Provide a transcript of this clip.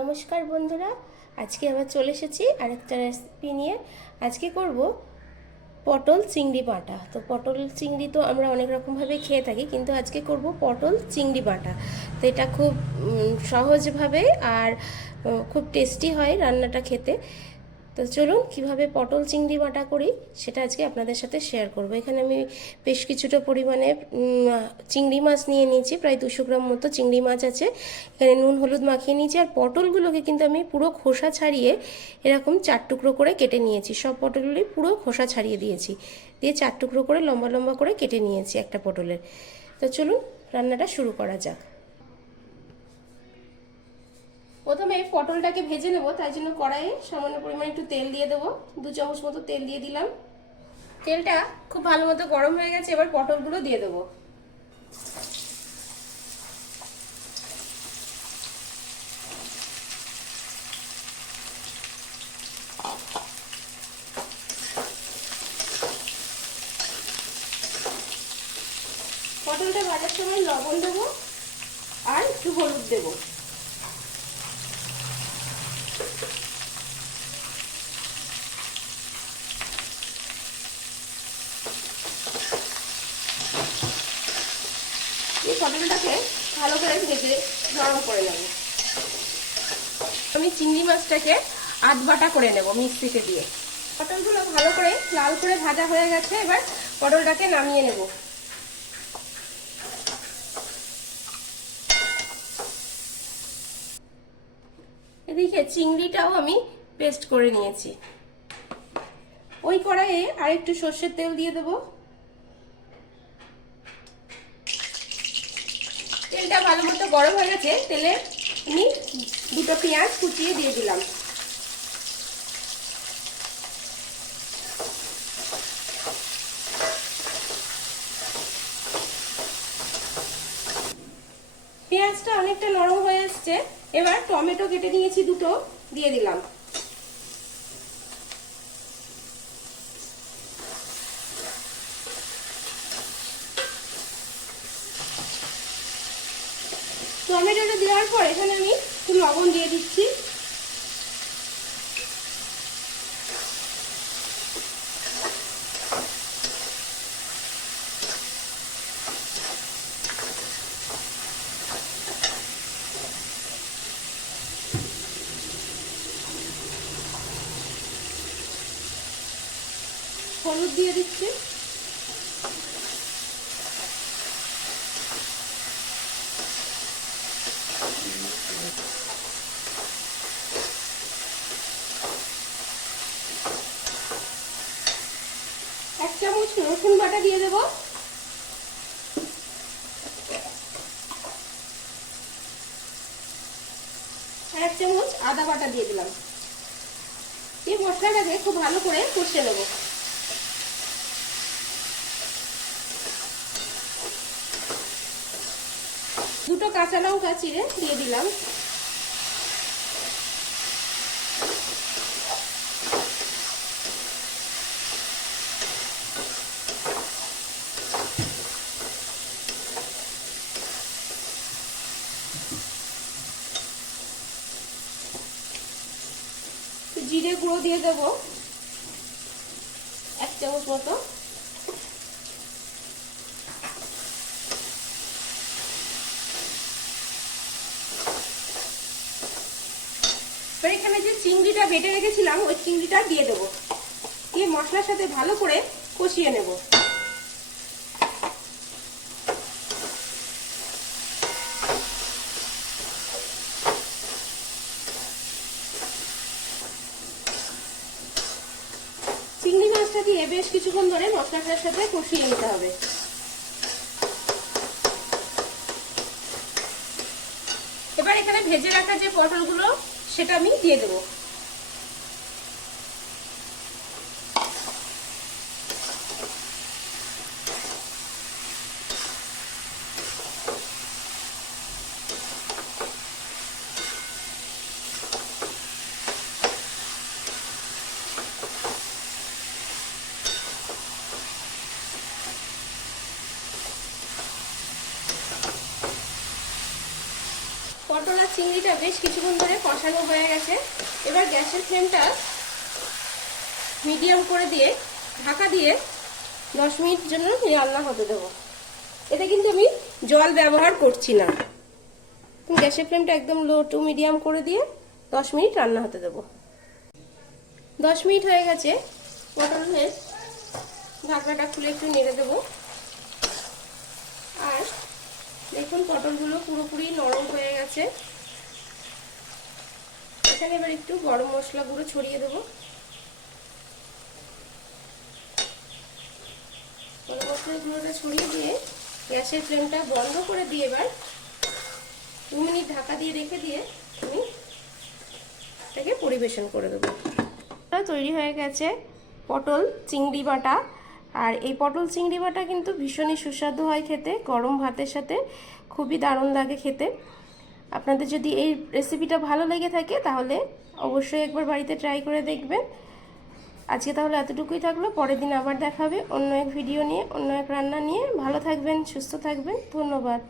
নমস্কার বন্ধুরা, আজকে আবার চলে এসেছি আরেকটা রেসিপি নিয়ে। আজকে করব পটল চিংড়ি বাটা। তো পটল চিংড়ি তো আমরা অনেক রকমভাবে খেয়ে থাকি, কিন্তু আজকে করব পটল চিংড়ি বাটা। তো এটা খুব সহজভাবে আর খুব টেস্টি হয় রান্নাটা খেতে। তো চলুন কিভাবে পটল চিংড়ি বাটা করি সেটা আজকে আপনাদের সাথে শেয়ার করব। এখানে আমি বেশ কিছুটা পরিমাণে চিংড়ি মাছ নিয়ে নিয়েছি, প্রায় 200 গ্রাম মতো চিংড়ি মাছ আছে। এখানে নুন হলুদ মাখিয়ে নিয়েছি। আর পটলগুলোকে কিন্তু আমি পুরো খোসা ছাড়িয়ে এরকম 4 টুকরো করে কেটে নিয়েছি। সব পটলগুলোই পুরো খোসা ছাড়িয়ে দিয়েছি, দিয়ে 4 টুকরো করে লম্বা লম্বা করে কেটে নিয়েছি একটা পটলের। তো চলুন রান্নাটা শুরু করা যাক। প্রথমে পটলটাকে ভেজে নেব, তাই জন্য কড়াইয়ে সামান্য পরিমাণে একটু তেল দিয়ে দেবো। 2 চামচ মতো তেল দিয়ে দিলাম। তেলটা খুব ভালো মতো গরম হয়ে গেছে, এবার পটলগুলো দিয়ে দেবো। পটলটা ভাজার সময় লবণ দেবো আর একটু হলুদ দেবো। এই পটলটাকে ভালো করে ভেজে নরম করে নেব। আমি চিংড়ি মাছটাকে আধ বাটা করে নেব মিক্সিতে দিয়ে। পটলগুলো ভালো করে লাল করে ভাজা হয়ে গেছে, এবার পটলটাকে নামিয়ে নেব। এদিকে চিংড়িটাও আমি পেস্ট করে নিয়েছি। ওই কড়াইয়ে আরেকটু সর্ষের তেল দিয়ে দেবো। তেলটা ভালো মতো গরম হয়ে গেছে, তেলে আমি 2টো পেঁয়াজ কুচিয়ে দিয়ে দিলাম। পেঁয়াজটা অনেকটা নরম হয়ে এসছে, এবার টমেটো কেটে নিয়েছি 2টো, দিয়ে দিলাম। টমেটোটা দেওয়ার পর এখানে আমি একটু লবণ দিয়ে দিচ্ছি। হলুদ দিয়ে দিচ্ছি। এক চামচ রসুন বাটা দিয়ে দেবো। আর 1 চামচ আদা বাটা দিয়ে দিলাম। এই মশলাটাকে খুব ভালো করে কষিয়ে নেব। দুটো কাঁচা লঙ্কা চিড়ে দিয়ে দিলাম। জিরে গুঁড়ো দিয়ে দেবো 1 চামচ মতো। এবার এখানে যে চিংড়িটা বেটে রেখেছিলাম ওই চিংড়িটা দিয়ে দেবো, দিয়ে মশলার সাথে ভালো করে কষিয়ে নেব। চিংড়ি মাছটা দিয়ে বেশ কিছুক্ষণ ধরে মশলাটার সাথে কষিয়ে নিতে হবে। এবার এখানে ভেজে রাখা যে পটলগুলো সেটা আমি দিয়ে দেবো। পটল আর চিংড়িটা বেশ কিছুক্ষণ ধরে কষানো হয়ে গেছে। এবার গ্যাসের ফ্লেমটা মিডিয়াম করে দিয়ে ঢাকা দিয়ে 10 মিনিট জন্য রান্না হতে দেবো। এটা কিন্তু আমি জল ব্যবহার করছি না। গ্যাসের ফ্লেমটা একদম লো টু মিডিয়াম করে দিয়ে 10 মিনিট রান্না হতে দেবো। 10 মিনিট হয়ে গেছে। পটলের ঢাকনাটা খুলে একটু নেড়ে দেবো। আর দেখুন পটলগুলো পুরোপুরি নরম হয়ে গেছে। এখানে এবার একটু গরম মশলা গুঁড়ো ছড়িয়ে দেবো। গরম মশলা গুঁড়োটা ছড়িয়ে দিয়ে গ্যাসের ফ্লেমটা বন্ধ করে দিয়ে এবার 2 মিনিট ঢাকা দিয়ে রেখে দিয়ে আমি এটাকে পরিবেশন করে দেবো। তৈরি হয়ে গেছে পটল চিংড়ি বাটা। আর এই পটল চিংড়ি বাটা কিন্তু ভীষণই সুস্বাদু হয় খেতে, গরম ভাতের সাথে খুবই দারুণ লাগে খেতে। আপনাদের যদি এই রেসিপিটা ভালো লেগে থাকে তাহলে অবশ্যই একবার বাড়িতে ট্রাই করে দেখবেন। আজকে তাহলে এতটুকুই থাকলো। পরের দিন আবার দেখা হবে অন্য এক ভিডিও নিয়ে, অন্য এক রান্না নিয়ে। ভালো থাকবেন, সুস্থ থাকবেন। ধন্যবাদ।